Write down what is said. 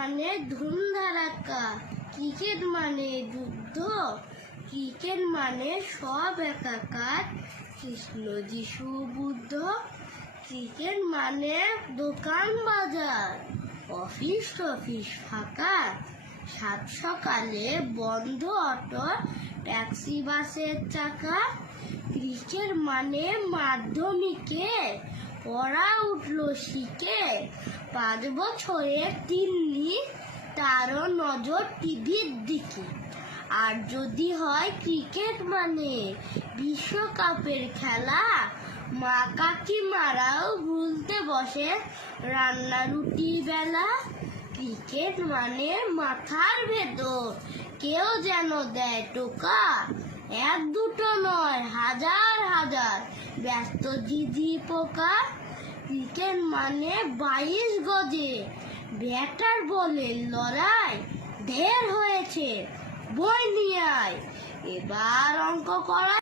মানে ধুমধারাক্কা, ক্রিকেট মানে যুদ্ধ, ক্রিকেট মানে সব একাকার, কৃষ্ণ যিশু বুদ্ধ। ক্রিকেট মানে দোকান বাজার, অফিস টফিস ফাঁকা, সাত সকালে বন্ধ অটো, ট্যাক্সি বাসের চাকা। ক্রিকেট মানে মাধ্যমিকে পড়া উঠলো শিখে, 5 বছরের তিন্নি তারও নজর টিভির দিকে। আর যদি হয় ক্রিকেট মানে বিশ্বকাপের খেলা, মা কাকিমারাও ভুলতে বসে রান্না রুটির বেলা। ক্রিকেট মানে মাথার ভেতর কেউ যেন দেয় টোকা, 1-2 নয় হাজার হাজার ব্যস্ত ঝিঝি পোকা। ক্রিকেট মানে 22 গজে ব্যাটার বলের লড়াই, ঢের হয়েছে বই নিয়ে আয়, এবার অঙ্ক করা।